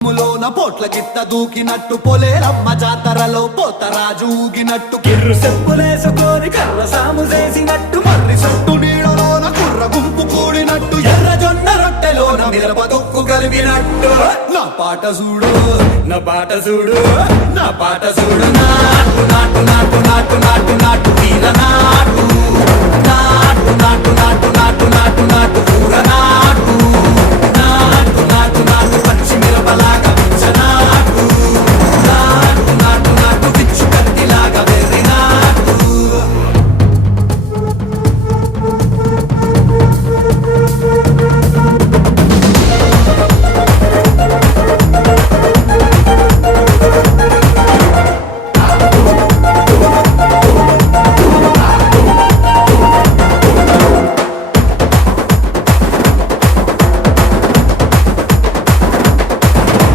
ములోన పోట్ల గిత్త దూకినట్టు పొలేరమ్మ జాతరలో పోతరాజు ఊగినట్టు కిర్రు చెప్పులేసుకొని కర్ర సాము చేసినట్టు మర్రి సొట్టు నీడలోన కుర్ర గుంపు కూడినట్టు ఎర్ర జొన్న రొట్టెలోన మిరప దొక్కు కలిపినట్టు నా పాట చూడు నా పాట చూడు నా పాట చూడు నాటు నాటు నాటు నాటు నాటు నాటు వీర నాటు నాటు నాటు నాటు నాటు నాటు